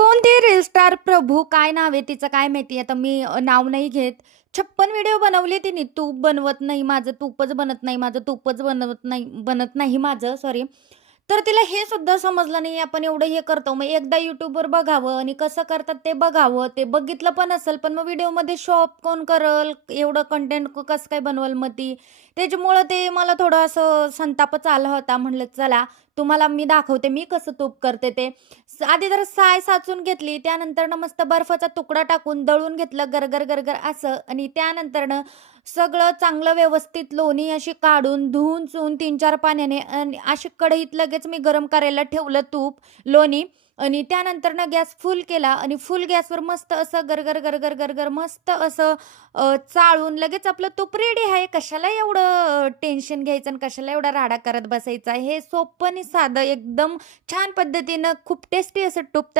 कोण ती reel star प्रभू काय नाव आहे तिचं काय माहिती आता मी नाव नाही घेत. 56 व्हिडिओ बनवले तिने. तूप बनवत नाही माझं, तूपच बनत नाही माझं, तूपच बनत नाही माझं सॉरी. तर तिला हे सुद्धा समजलं नाही आपण एवढं हे करतो. मग एकदा YouTubeवर बघावं आणि कसं करतात ते बघावं. ते बघितलं पण असेल, पण मग व्हिडिओमध्ये शो ऑफ कोण करेल? एवढं कंटेंट कसं काय बनवेल मग ती? त्याच्यामुळं ते मला थोडं असं संतापच आला होता. म्हणलं चला तुम्हाला मी दाखवते मी कसं तूप करते ते. आधी जरा साय साचून घेतली, त्यानंतरनं मस्त बर्फाचा तुकडा टाकून दळून घेतलं गरगर, गरगर असं आणि त्यानंतरनं सगळं चांगलं व्यवस्थित लोणी अशी काढून, धुवून-चुवून 3-4 पाण्याने आणि अशी कढईत लगेच मी गरम करायला ठेवलं तूप, लोणी आणि त्यानंतरनं गॅस फुल केला आणि फुल गॅसवर मस्त असं गरगर, गरगर, गरगर मस्त असं चाळून लगेच आपलं तूप रेडी आहे. कशाला एवढं टेन्शन घ्यायचं आणि कशाला एवढा राडा करत बसायचा. हे सोपं आणि साधं एकदम छान पद्धतीनं खूप टेस्टी असं तूप